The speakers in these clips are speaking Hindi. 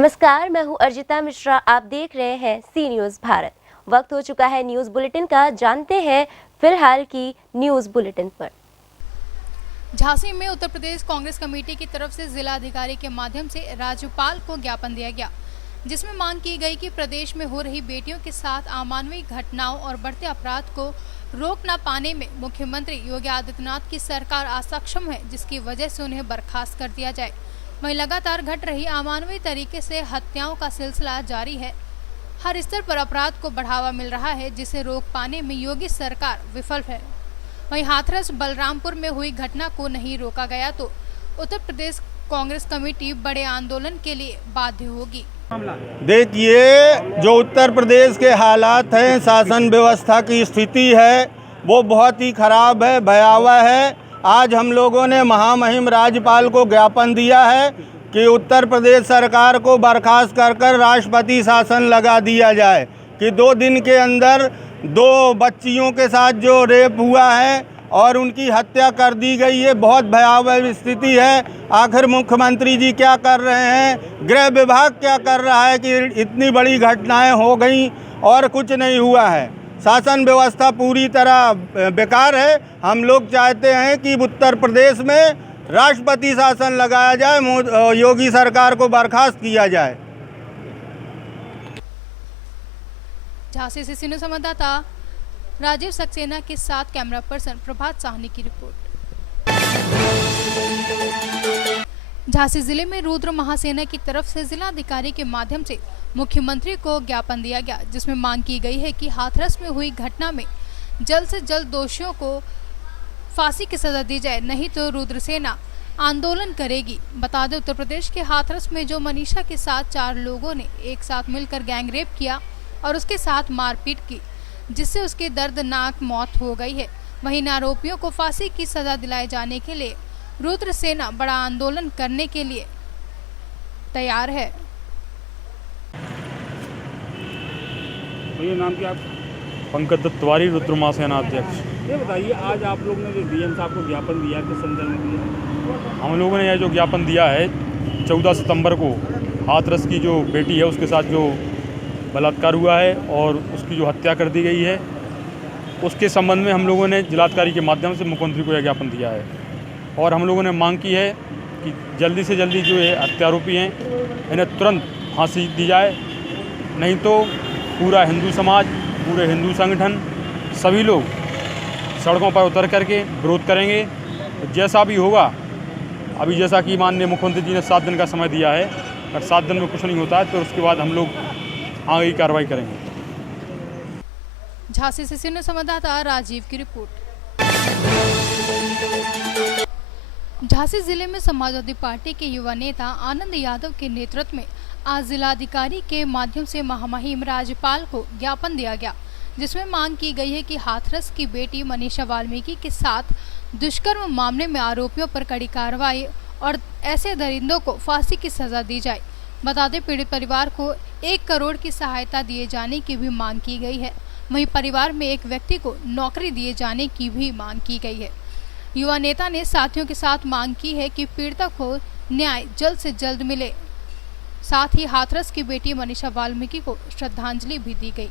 नमस्कार, मैं हूं अर्जिता मिश्रा। आप देख रहे हैं सी न्यूज़ भारत। वक्त हो चुका है न्यूज़ बुलेटिन का। जानते हैं फिलहाल की न्यूज़ बुलेटिन पर। झांसी में उत्तर प्रदेश कांग्रेस कमेटी की तरफ से जिला अधिकारी के माध्यम से राज्यपाल को ज्ञापन दिया गया, जिसमें मांग की गई कि प्रदेश में हो रही बेटियों के साथ अमानवीय घटनाओं और बढ़ते अपराध को रोक न पाने में मुख्यमंत्री योगी आदित्यनाथ की सरकार असक्षम है, जिसकी वजह से उन्हें बर्खास्त कर दिया जाए। वहीं लगातार घट रही अमानवीय तरीके से हत्याओं का सिलसिला जारी है। हर स्तर पर अपराध को बढ़ावा मिल रहा है, जिसे रोक पाने में योगी सरकार विफल है। वहीं हाथरस बलरामपुर में हुई घटना को नहीं रोका गया तो उत्तर प्रदेश कांग्रेस कमेटी बड़े आंदोलन के लिए बाध्य होगी। देखिए, जो उत्तर प्रदेश के हालात हैं, शासन व्यवस्था की स्थिति है, वो बहुत ही खराब है, भयावह है। आज हम लोगों ने महामहिम राज्यपाल को ज्ञापन दिया है कि उत्तर प्रदेश सरकार को बर्खास्त कर राष्ट्रपति शासन लगा दिया जाए कि 2 दिन के अंदर 2 बच्चियों के साथ जो रेप हुआ है और उनकी हत्या कर दी गई है, बहुत भयावह स्थिति है। आखिर मुख्यमंत्री जी क्या कर रहे हैं, गृह विभाग क्या कर रहा है कि इतनी बड़ी घटनाएं हो गई और कुछ नहीं हुआ है। शासन व्यवस्था पूरी तरह बेकार है। हम लोग चाहते हैं कि उत्तर प्रदेश में राष्ट्रपति शासन लगाया जाए, योगी सरकार को बर्खास्त किया जाए। झांसी से सीनियर संवाददाता राजीव सक्सेना के साथ कैमरा पर्सन प्रभात साहनी की रिपोर्ट। झांसी जिले में रुद्र महासेना की तरफ से जिलाधिकारी के माध्यम से मुख्यमंत्री को ज्ञापन दिया गया, जिसमें मांग की गई है कि हाथरस में हुई घटना में जल्द से जल्द दोषियों को फांसी की सजा दी जाए, नहीं तो रुद्र सेना आंदोलन करेगी। बता दें, उत्तर प्रदेश के हाथरस में जो मनीषा के साथ 4 लोगों ने एक साथ मिलकर गैंगरेप किया और उसके साथ मारपीट की, जिससे उसकी दर्दनाक मौत हो गई है। वहीं इन आरोपियों को फांसी की सजा दिलाए जाने के लिए रुद्र सेना बड़ा आंदोलन करने के लिए तैयार है। ये नाम क्या? पंकज दत्त तिवारी, रुद्र महासेना अध्यक्ष। ये बताइए, आज आप लोग ने जो डीएम साहब को ज्ञापन दिया, किस संदर्भ में दिया? हम लोगों ने यह जो ज्ञापन दिया है 14 सितंबर को हाथरस की जो बेटी है उसके साथ जो बलात्कार हुआ है और उसकी जो हत्या कर दी गई है, उसके संबंध में हम लोगों ने जिलाधिकारी के माध्यम से मुख्यमंत्री को यह ज्ञापन दिया है। और हम लोगों ने मांग की है कि जल्दी से जल्दी जो ये हत्यारोपी हैं इन्हें तुरंत फांसी दी जाए, नहीं तो पूरा हिंदू समाज, पूरे हिंदू संगठन, सभी लोग सड़कों पर उतर करके विरोध करेंगे। जैसा भी होगा, अभी जैसा कि माननीय मुख्यमंत्री जी ने 7 दिन का समय दिया है, अगर 7 दिन में कुछ नहीं होता है तो उसके बाद हम लोग आगे की कार्रवाई करेंगे। झांसी से सीनियर संवाददाता राजीव की रिपोर्ट। झांसी जिले में समाजवादी पार्टी के युवा नेता आनंद यादव के नेतृत्व में आज जिलाधिकारी के माध्यम से महामहिम राज्यपाल को ज्ञापन दिया गया, जिसमें मांग की गई है कि हाथरस की बेटी मनीषा वाल्मीकि के साथ दुष्कर्म मामले में आरोपियों पर कड़ी कार्रवाई और ऐसे दरिंदों को फांसी की सजा दी जाए। बता दें, पीड़ित परिवार को 1 करोड़ की सहायता दिए जाने की भी मांग की गई है। वहीं परिवार में एक व्यक्ति को नौकरी दिए जाने की भी मांग की गई है। युवा नेता ने साथियों के साथ मांग की है कि पीड़िता को न्याय जल्द से जल्द मिले। साथ ही हाथरस की बेटी मनीषा वाल्मीकि को श्रद्धांजलि भी दी गई।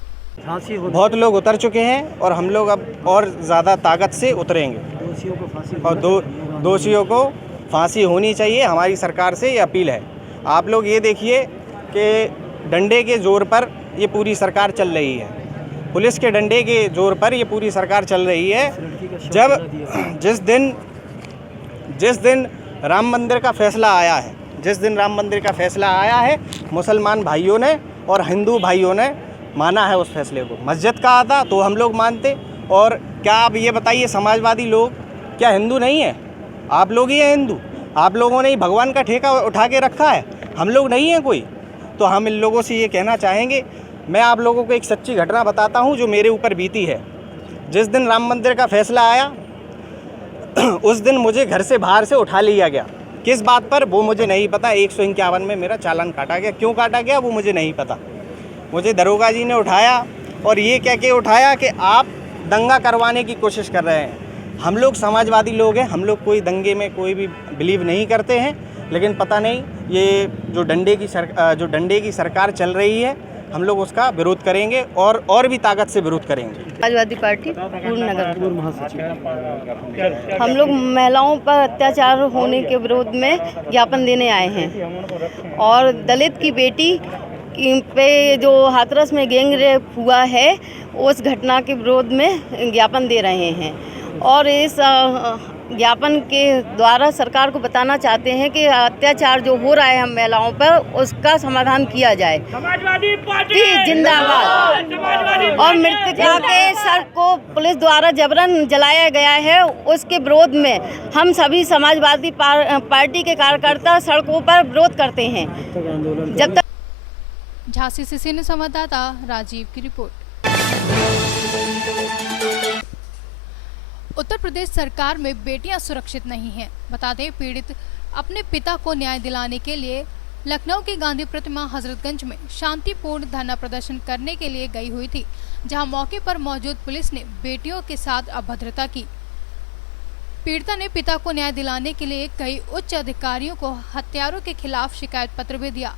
बहुत लोग उतर चुके हैं और हम लोग अब और ज़्यादा ताकत से उतरेंगे और दोषियों को फांसी होनी चाहिए। हमारी सरकार से ये अपील है। आप लोग ये देखिए कि डंडे के जोर पर ये पूरी सरकार चल रही है, पुलिस के डंडे के जोर पर ये पूरी सरकार चल रही है। जब जिस दिन राम मंदिर का फैसला आया है, मुसलमान भाइयों ने और हिंदू भाइयों ने माना है उस फैसले को। मस्जिद का आता तो हम लोग मानते। और क्या आप ये बताइए, समाजवादी लोग क्या हिंदू नहीं है? आप लोग ही हैं हिंदू। आप लोगों ने ही भगवान का ठेका उठा के रखा है, हम लोग नहीं हैं कोई। तो हम इन लोगों से ये कहना चाहेंगे, मैं आप लोगों को एक सच्ची घटना बताता हूँ जो मेरे ऊपर बीती है। जिस दिन राम मंदिर का फैसला आया उस दिन मुझे घर से बाहर से उठा लिया गया। किस बात पर वो मुझे नहीं पता। 151 में मेरा चालान काटा गया। क्यों काटा गया वो मुझे नहीं पता। मुझे दरोगा जी ने उठाया और ये कह के उठाया कि आप दंगा करवाने की कोशिश कर रहे हैं। हम लोग समाजवादी लोग हैं, हम लोग कोई दंगे में कोई भी बिलीव नहीं करते हैं। लेकिन पता नहीं ये जो डंडे की सरकार चल रही है, हम लोग उसका विरोध करेंगे और भी ताकत से विरोध करेंगे। समाजवादी पार्टी पूर्ण नगर महासचिव। हम लोग महिलाओं पर अत्याचार होने के विरोध में ज्ञापन देने आए हैं और दलित की बेटी पे जो हाथरस में गैंग रेप हुआ है उस घटना के विरोध में ज्ञापन दे रहे हैं और इस ज्ञापन के द्वारा सरकार को बताना चाहते हैं कि अत्याचार जो हो रहा है हम महिलाओं पर उसका समाधान किया जाए। समाजवादी पार्टी जिंदाबाद। और मृतका के सर को पुलिस द्वारा जबरन जलाया गया है, उसके विरोध में हम सभी समाजवादी पार्टी के कार्यकर्ता सड़कों पर विरोध करते हैं। जब तक झांसी से सीनियर संवाददाता राजीव की रिपोर्ट। उत्तर प्रदेश सरकार में बेटियां सुरक्षित नहीं हैं। बता दें, पीड़ित अपने पिता को न्याय दिलाने के लिए लखनऊ की गांधी प्रतिमा हजरतगंज में शांतिपूर्ण धरना प्रदर्शन करने के लिए गई हुई थी, जहां मौके पर मौजूद पुलिस ने बेटियों के साथ अभद्रता की। पीड़िता ने पिता को न्याय दिलाने के लिए कई उच्च अधिकारियों को हत्यारों के खिलाफ शिकायत पत्र भी दिया,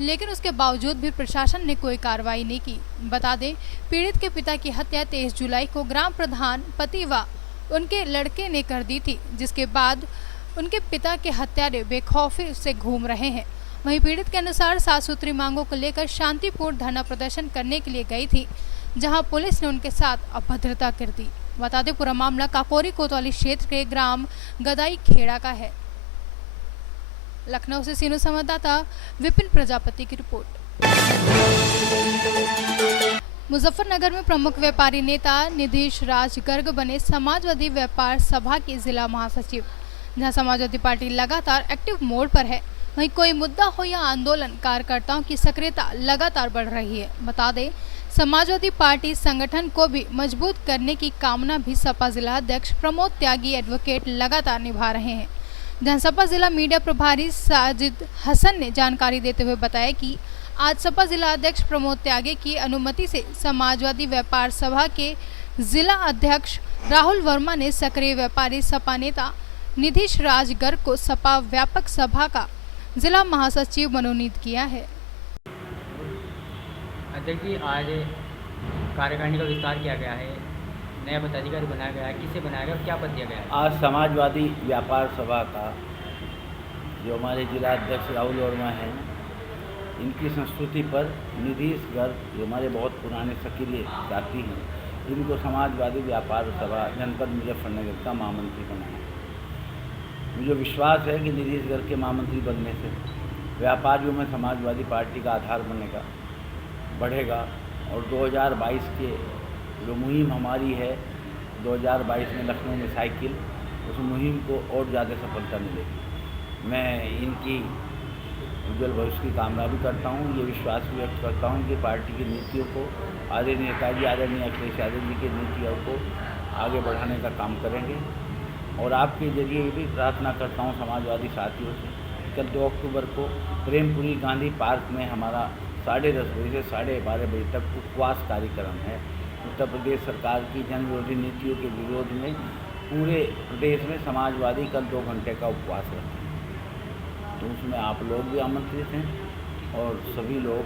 लेकिन उसके बावजूद भी प्रशासन ने कोई कार्रवाई नहीं की। बता दें, पीड़ित के पिता की हत्या 23 जुलाई को ग्राम प्रधान पति व उनके लड़के ने कर दी थी, जिसके बाद उनके पिता के हत्यारे बेखौफी से घूम रहे हैं। वहीं पीड़ित के अनुसार 7 सूत्री मांगों को लेकर शांतिपूर्ण धरना प्रदर्शन करने के लिए गई थी, जहां पुलिस ने उनके साथ अभद्रता कर दी। बता दें, पूरा मामला काकोरी कोतवाली क्षेत्र के ग्राम गदाई खेड़ा का है। लखनऊ से सीनियर संवाददाता विपिन प्रजापति की रिपोर्ट। मुजफ्फरनगर में प्रमुख व्यापारी नेता निधीश राज गर्ग बने समाजवादी व्यापार सभा के जिला महासचिव, जहां समाजवादी पार्टी लगातार एक्टिव मोड पर है। वहीं कोई मुद्दा हो या आंदोलन, कार्यकर्ताओं की सक्रियता लगातार बढ़ रही है। बता दें, समाजवादी पार्टी संगठन को भी मजबूत करने की कामना भी सपा जिला अध्यक्ष प्रमोद त्यागी एडवोकेट लगातार निभा रहे हैं। जहां सपा जिला मीडिया प्रभारी साजिद हसन ने जानकारी देते हुए बताया कि आज सपा जिला अध्यक्ष प्रमोद त्यागी की अनुमति से समाजवादी व्यापार सभा के जिला अध्यक्ष राहुल वर्मा ने सक्रिय व्यापारी सपा नेता निधीश राज गर्ग को सपा व्यापक सभा का जिला महासचिव मनोनीत किया है। अध्यक्ष जी, आज कार्यकारिणी का विस्तार किया गया है, नया पदाधिकारी बनाया गया है, किसे बनाया गया और क्या पद दिया गया है? आज समाजवादी व्यापार सभा का जो हमारे जिला अध्यक्ष राहुल वर्मा हैं, इनकी संस्कृति पर निधीश गर्ग जो हमारे बहुत पुराने सक्रिय साथी हैं, इनको समाजवादी व्यापार सभा जनपद मुजफ्फरनगर का महामंत्री बनाया। मुझे विश्वास है कि निधीश गर्ग के महामंत्री बनने से व्यापारियों में समाजवादी पार्टी का आधार बनेगा, बढ़ेगा और 2022 के जो मुहिम हमारी है 2022 में लखनऊ में साइकिल, उस मुहिम को और ज़्यादा सफलता मिलेगी। मैं इनकी उज्जवल भविष्य की कामना भी करता हूँ। ये विश्वास भी व्यक्त करता हूँ कि पार्टी की नीतियों को आदरणीय नेताजी आदरणीय अखिलेश यादव जी की नीतियों को आगे बढ़ाने का काम करेंगे। और आपके जरिए ये भी प्रार्थना करता हूँ समाजवादी साथियों से, कल 2 अक्टूबर को प्रेमपुरी गांधी पार्क में हमारा 10:30 बजे से 12:30 बजे तक उपवास कार्यक्रम है। उत्तर प्रदेश सरकार की जन विरोधी नीतियों के विरोध में पूरे प्रदेश में समाजवादी कल 2 घंटे का उपवास रखते हैं, तो उसमें आप लोग भी आमंत्रित हैं और सभी लोग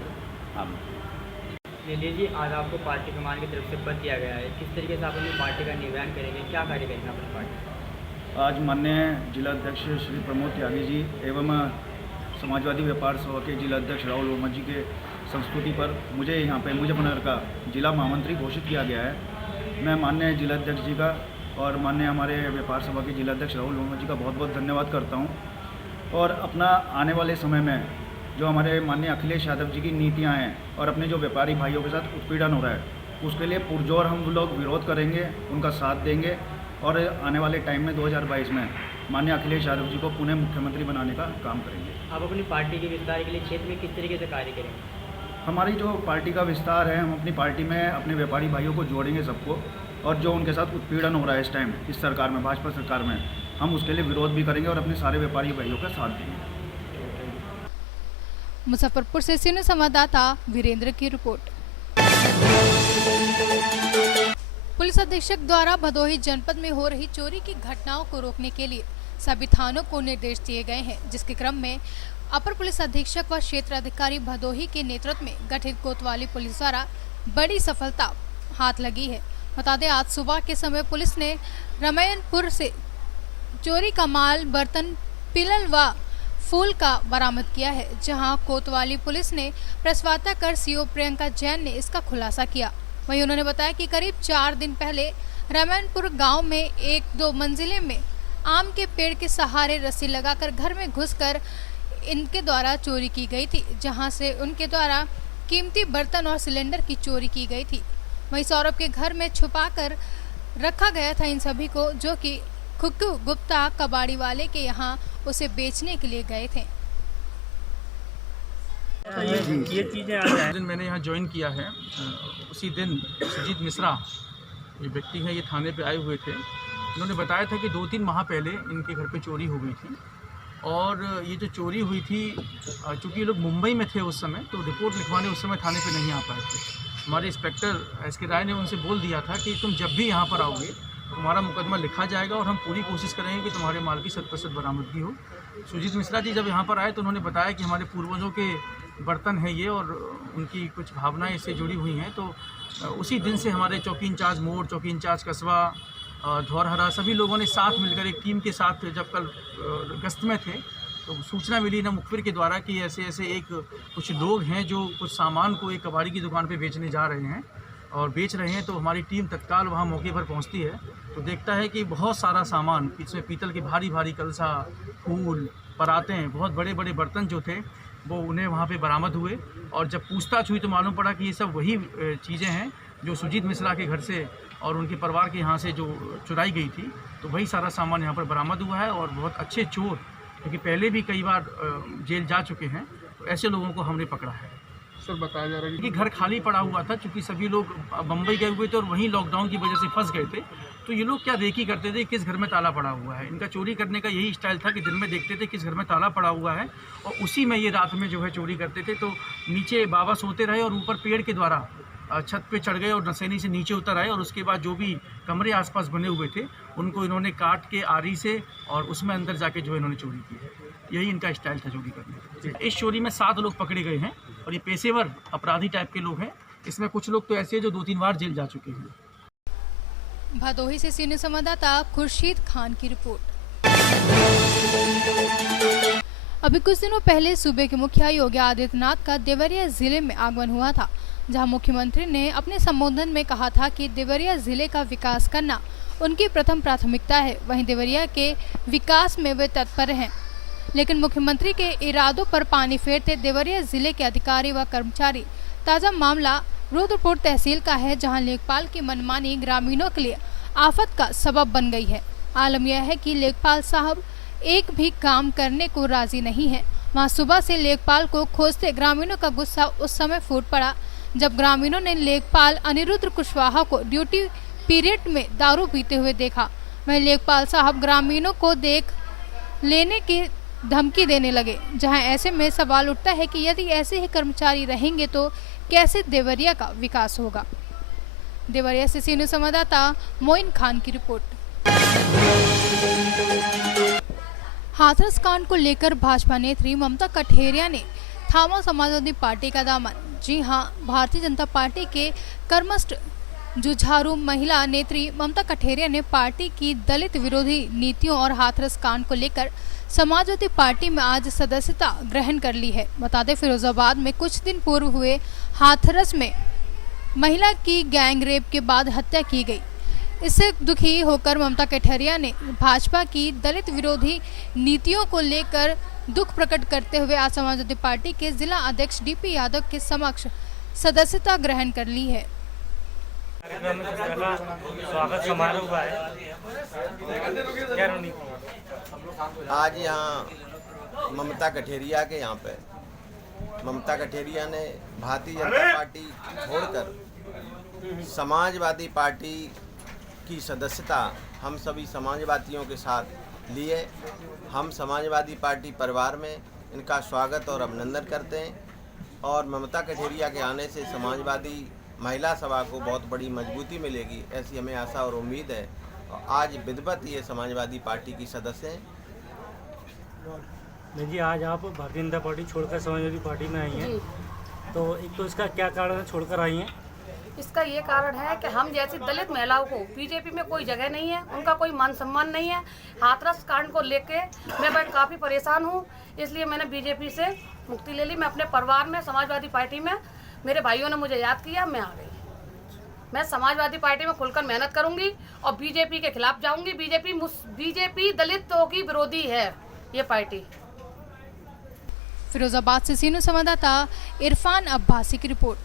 निधीश जी, आज आपको पार्टी कमान की तरफ से पद दिया गया है, किस तरीके से आप अपनी पार्टी का निर्वहन करेंगे, क्या कार्य करेंगे अपनी पार्टी? आज माननीय जिला अध्यक्ष श्री प्रमोद त्यागी जी एवं समाजवादी व्यापार सभा के जिला अध्यक्ष राहुल वर्मा जी के संस्तुति पर मुझे यहाँ पे मुजफ्फरनगर का जिला महामंत्री घोषित किया गया है। मैं माननीय जिला अध्यक्ष जी का और माननीय हमारे व्यापार सभा के जिला अध्यक्ष राहुल वर्मा जी का बहुत बहुत धन्यवाद करता हूँ। और अपना आने वाले समय में जो हमारे माननीय अखिलेश यादव जी की नीतियाँ हैं और अपने जो व्यापारी भाइयों के साथ उत्पीड़न हो रहा है, उसके लिए पुरजोर हम लोग विरोध करेंगे, उनका साथ देंगे और आने वाले टाइम में 2022 में माननीय अखिलेश यादव जी को पुनः मुख्यमंत्री बनाने का काम करेंगे। आप अपनी पार्टी के विस्तार के लिए क्षेत्र में किस तरीके से कार्य करेंगे? हमारी जो पार्टी का विस्तार है, हम अपनी पार्टी में अपने व्यापारी भाइयों को जोड़ेंगे सबको, और जो उनके साथ उत्पीड़न हो रहा है इस टाइम इस सरकार में, भाजपा सरकार में, हम उसके लिए विरोध भी करेंगे और अपने सारे व्यापारी भाइयों का साथ देंगे। मुजफ्फरपुर से सीनियर संवाददाता वीरेंद्र की रिपोर्ट। पुलिस अधीक्षक द्वारा भदोही जनपद में हो रही चोरी की घटनाओं को रोकने के लिए सभी थानों को निर्देश दिए गए हैं, जिसके क्रम में अपर पुलिस अधीक्षक व क्षेत्र अधिकारी भदोही के नेतृत्व में गठित कोतवाली पुलिस द्वारा बड़ी सफलता हाथ लगी है। बता दें, आज सुबह के समय पुलिस ने रामायणपुर से चोरी का माल, बर्तन, पिलल व फूल का बरामद किया है, जहां कोतवाली पुलिस ने प्रेस वार्ता कर सीओ प्रियंका जैन ने इसका खुलासा किया। वहीं उन्होंने बताया कि करीब 4 दिन पहले रामायणपुर गांव में 1-2 मंजिले में आम के पेड़ के सहारे रस्सी लगाकर घर में घुसकर इनके द्वारा चोरी की गई थी, जहां से उनके द्वारा कीमती बर्तन और सिलेंडर की चोरी की गई थी। वहीं सौरभ के घर में छुपाकर रखा गया था इन सभी को, जो कि खुक्कू गुप्ता कबाड़ी वाले के यहाँ उसे बेचने के लिए गए थे। ये चीज़ें आ जाए। दिन मैंने यहाँ ज्वाइन किया है, उसी दिन सुजीत मिश्रा ये व्यक्ति है, ये थाने पे आए हुए थे। इन्होंने बताया था कि 2-3 माह पहले इनके घर पे चोरी हो गई थी, और ये जो चोरी हुई थी, चूँकि ये लोग मुंबई में थे उस समय, तो रिपोर्ट लिखवाने उस समय थाने पे नहीं आ पाए थे। हमारे इंस्पेक्टर एस के राय ने उनसे बोल दिया था कि तुम जब भी यहाँ पर आओगे तुम्हारा मुकदमा लिखा जाएगा और हम पूरी कोशिश करेंगे कि तुम्हारे माल की 100% बरामदगी हो। सुजीत मिश्रा जी जब यहाँ पर आए तो उन्होंने बताया कि हमारे पूर्वजों के बर्तन हैं ये, और उनकी कुछ भावनाएं इससे जुड़ी हुई हैं। तो उसी दिन से हमारे चौकी इंचार्ज मोड़, चौकी इंचार्ज कस्बा, धौरहरा, सभी लोगों ने साथ मिलकर एक टीम के साथ जब कल गश्त में थे तो सूचना मिली ना मुखबिर के द्वारा कि ऐसे ऐसे कुछ लोग हैं जो कुछ सामान को एक कबाड़ी की दुकान पे बेचने जा रहे हैं और बेच रहे हैं। तो हमारी टीम तत्काल वहाँ मौके पर पहुँचती है तो देखता है कि बहुत सारा सामान, इसमें पीतल के भारी भारी कलसा, फूल, परातें, बहुत बड़े बड़े बर्तन जो थे वो उन्हें वहाँ पे बरामद हुए। और जब पूछताछ हुई तो मालूम पड़ा कि ये सब वही चीज़ें हैं जो सुजीत मिश्रा के घर से और उनके परिवार के यहाँ से जो चुराई गई थी। तो वही सारा सामान यहाँ पर बरामद हुआ है, और बहुत अच्छे चोर, क्योंकि पहले भी कई बार जेल जा चुके हैं, तो ऐसे लोगों को हमने पकड़ा है। सर बताया जा रहा है कि घर खाली पड़ा हुआ था, क्योंकि सभी लोग बम्बई गए हुए थे और वहीं लॉकडाउन की वजह से फंस गए थे। तो ये लोग क्या देखी करते थे, किस घर में ताला पड़ा हुआ है। इनका चोरी करने का यही स्टाइल था कि दिन में देखते थे किस घर में ताला पड़ा हुआ है, और उसी में ये रात में जो है चोरी करते थे। तो नीचे बाबा सोते रहे और ऊपर पेड़ के द्वारा छत पे चढ़ गए और नसेनी से नीचे उतर आए, और उसके बाद जो भी कमरे आसपास बने हुए थे उनको इन्होंने काट के आरी से और उसमें अंदर जाके जो इन्होंने चोरी की है। यही इनका स्टाइल था चोरी करने का। इस चोरी में 7 लोग पकड़े गए हैं, और ये पेशेवर अपराधी टाइप के लोग हैं। इसमें कुछ लोग तो ऐसे हैं जो 2-3 बार जेल जा चुके हैं। भदोही से सीनियर संवाददाता खुर्शीद खान की रिपोर्ट। अभी कुछ दिनों पहले सूबे के मुखिया योगी आदित्यनाथ का देवरिया जिले में आगमन हुआ था, जहां मुख्यमंत्री ने अपने संबोधन में कहा था कि देवरिया जिले का विकास करना उनकी प्रथम प्राथमिकता है। वहीं देवरिया के विकास में वे तत्पर हैं, लेकिन मुख्यमंत्री के इरादों पर पानी फेरते देवरिया जिले के अधिकारी व कर्मचारी। ताज़ा मामला रुद्रपुर तहसील का है, जहां लेखपाल की मनमानी ग्रामीणों के लिए आफत का सबब बन गई है। आलम यह है कि लेखपाल साहब एक भी काम करने को राजी नहीं है। वहां सुबह से लेखपाल को खोजते ग्रामीणों का गुस्सा उस समय फूट पड़ा जब ग्रामीणों ने लेखपाल अनिरुद्ध कुशवाहा को ड्यूटी पीरियड में दारू पीते हुए देखा। वहीं लेखपाल साहब ग्रामीणों को देख लेने की धमकी देने लगे, जहां ऐसे में सवाल उठता है कि यदि ऐसे ही कर्मचारी रहेंगे तो कैसे देवरिया का विकास होगा। देवरिया से सीनियर संवाददाता मोइन खान की रिपोर्ट। हाथरस कांड को लेकर भाजपा नेत्री ममता कठेरिया ने थामा समाजवादी पार्टी का दामन। जी हां, भारतीय जनता पार्टी के कर्मठ जुझारू महिला नेत्री ममता कठेरिया ने पार्टी की दलित विरोधी नीतियों और हाथरस कांड को लेकर समाजवादी पार्टी में आज सदस्यता ग्रहण कर ली है। बता दें, फिरोजाबाद में कुछ दिन पूर्व हुए हाथरस में महिला की गैंग रेप के बाद हत्या की गई। इससे दुखी होकर ममता कठेरिया ने भाजपा की दलित विरोधी नीतियों को लेकर दुख प्रकट करते हुए आज समाजवादी पार्टी के जिला अध्यक्ष डीपी यादव के समक्ष सदस्यता ग्रहण कर ली है। स्वागत समारोह हुआ है। आज यहाँ ममता कठेरिया के यहाँ पे ममता कठेरिया ने भारतीय जनता पार्टी छोड़कर समाजवादी पार्टी की सदस्यता हम सभी समाजवादियों के साथ लिए। हम समाजवादी पार्टी परिवार में इनका स्वागत और अभिनंदन करते हैं और ममता कठेरिया के आने से समाजवादी महिला सभा को बहुत बड़ी मजबूती मिलेगी, ऐसी हमें आशा और उम्मीद है। आज विधिवत ये समाजवादी पार्टी की सदस्य हैं देखिए, आज आप भारतीय जनता पार्टी छोड़कर समाजवादी पार्टी में आई हैं, तो एक तो इसका क्या कारण है छोड़कर आई हैं? इसका ये कारण है कि हम जैसी दलित महिलाओं को बीजेपी में कोई जगह नहीं है, उनका कोई मान सम्मान नहीं है। हाथरस कांड को लेके मैं काफ़ी परेशान हूँ, इसलिए मैंने बीजेपी से मुक्ति ले ली। मैं अपने परिवार में समाजवादी पार्टी में, मेरे भाइयों ने मुझे याद किया, मैं आ गई। मैं समाजवादी पार्टी में खुलकर मेहनत करूंगी और बीजेपी के खिलाफ जाऊंगी। बीजेपी दलितों की विरोधी है ये पार्टी। फिरोजाबाद से सीनू संवाददाता इरफान अब्बासी की रिपोर्ट।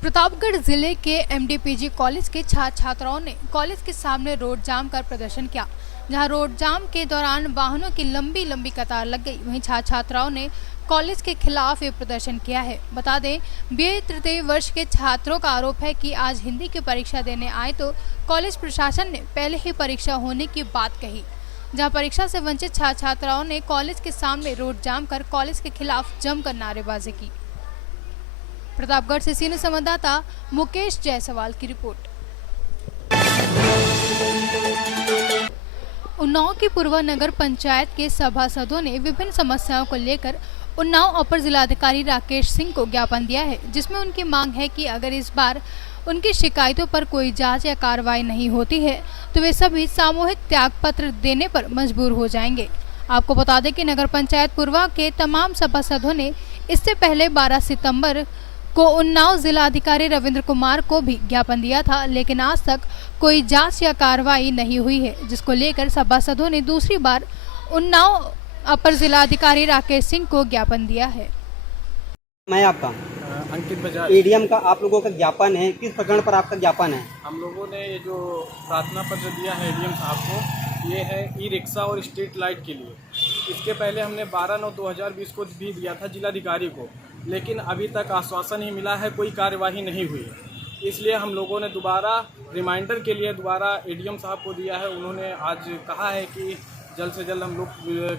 प्रतापगढ़ जिले के एमडीपीजी कॉलेज के छात्र छात्राओं ने कॉलेज के सामने रोड जाम कर प्रदर्शन किया। जहां रोड जाम के दौरान वाहनों की लंबी लंबी कतार लग गई, वहीं छात्र छात्राओं ने कॉलेज के खिलाफ ये प्रदर्शन किया है। बता दें, बीए तृतीय वर्ष के छात्रों का आरोप है कि आज हिंदी की परीक्षा देने आए तो कॉलेज प्रशासन ने पहले ही परीक्षा होने की बात कही। जहां परीक्षा से वंचित छात्र छात्राओं ने कॉलेज के सामने रोड जाम कर कॉलेज के खिलाफ जमकर नारेबाजी की। प्रतापगढ़ से सीनियर संवाददाता मुकेश जायसवाल की रिपोर्ट। उन्नाव की पूर्व नगर पंचायत के सभासदों ने विभिन्न समस्याओं को लेकर उन्नाव अपर जिलाधिकारी राकेश सिंह को ज्ञापन दिया है, जिसमें उनकी मांग है कि अगर इस बार उनकी शिकायतों पर कोई जांच या कार्रवाई नहीं होती है तो वे सभी सामूहिक त्याग पत्र देने पर मजबूर हो जाएंगे। आपको बता दें कि नगर पंचायत पूर्वा के तमाम सभासदों ने इससे पहले 12 सितंबर को उन्नाव जिलाधिकारी रविंद्र कुमार को भी ज्ञापन दिया था, लेकिन आज तक कोई जांच या कार्रवाई नहीं हुई है, जिसको लेकर सभासदों ने दूसरी बार उन्नाव अपर जिलाधिकारी राकेश सिंह को ज्ञापन दिया है। मैं आपका अंकित बजाज। एडीएम का आप लोगों का ज्ञापन है, किस प्रकरण पर आपका ज्ञापन है? हम लोगों ने ये जो प्रार्थना पत्र दिया है एडीएम साहब को, ये है ई रिक्शा और स्ट्रीट लाइट के लिए। इसके पहले हमने 12/9/2020 को भी दिया था जिलाधिकारी को, लेकिन अभी तक आश्वासन ही मिला है, कोई कार्यवाही नहीं हुई है। इसलिए हम लोगों ने दोबारा रिमाइंडर के लिए दोबारा एडीएम साहब को दिया है। उन्होंने आज कहा है कि जल्द से जल्द हम लोग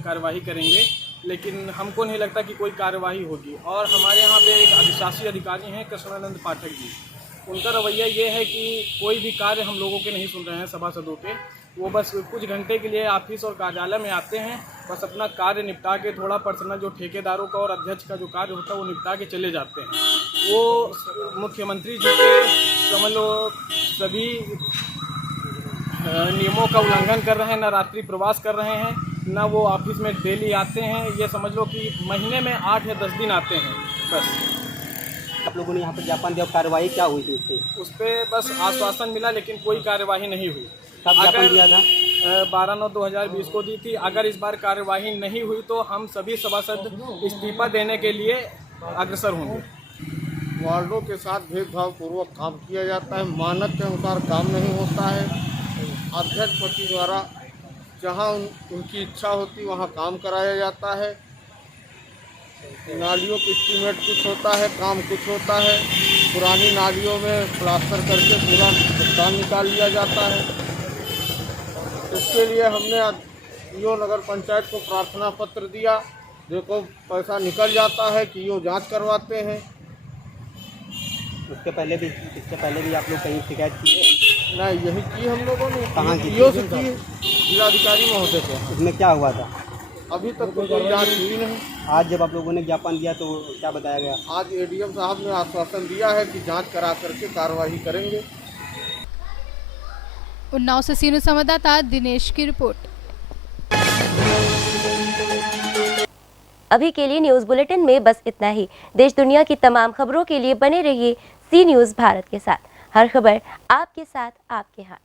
कार्यवाही करेंगे, लेकिन हमको नहीं लगता कि कोई कार्यवाही होगी। और हमारे यहाँ पे एक अधिशासी अधिकारी हैं कृष्णानंद पाठक जी, उनका रवैया ये है कि कोई भी कार्य हम लोगों के नहीं सुन रहे हैं सभासदों के। वो बस कुछ घंटे के लिए ऑफिस और कार्यालय में आते हैं, बस अपना कार्य निपटा के थोड़ा पर्सनल जो ठेकेदारों का और अध्यक्ष का जो कार्य होता है वो निपटा के चले जाते हैं। वो मुख्यमंत्री जी के समझ लो सभी नियमों का उल्लंघन कर रहे हैं, न रात्रि प्रवास कर रहे हैं, न वो ऑफिस में डेली आते हैं। ये समझ लो कि महीने में 8 या 10 दिन आते हैं बस। आप लोगों ने यहाँ पर ज्ञापन दिया, कार्रवाई क्या हुई थी उस पर? बस आश्वासन मिला, लेकिन कोई कार्यवाही नहीं हुई। कब ज्ञापन दिया था? 12/9/2020 को दी थी। अगर इस बार कार्यवाही नहीं हुई तो हम सभी सभासद इस्तीफा देने के लिए अग्रसर होंगे। वार्डों के साथ भेदभाव पूर्वक काम किया जाता है, मानक के अनुसार काम नहीं होता है। अध्यक्ष पति द्वारा जहां उनकी इच्छा होती वहां काम कराया जाता है। नालियों की एस्टीमेट कुछ होता है, काम कुछ होता है। पुरानी नालियों में प्लास्टर करके पूरा भुगतान निकाल लिया जाता है। इसके लिए हमने ईओ नगर पंचायत को प्रार्थना पत्र दिया। देखो पैसा निकल जाता है कि ईओ जांच करवाते हैं। इससे पहले भी आप लोग कहीं शिकायत की है? नहीं, यही की हम लोगों ने। कहाँ की? ईओ से की, जिलाधिकारी महोदय को। इसमें क्या हुआ था? अभी तक तो कोई जांच हुई नहीं। आज जब आप लोगों ने ज्ञापन दिया तो क्या बताया गया? आज एडीएम साहब ने आश्वासन दिया है कि जांच करा करके कार्रवाई करेंगे। उन्नाव से सीनियर संवाददाता दिनेश की रिपोर्ट। अभी के लिए न्यूज़ बुलेटिन में बस इतना ही। देश दुनिया की तमाम खबरों के लिए बने रहिए सी न्यूज़ भारत के साथ। हर खबर आपके साथ, आपके हाथ।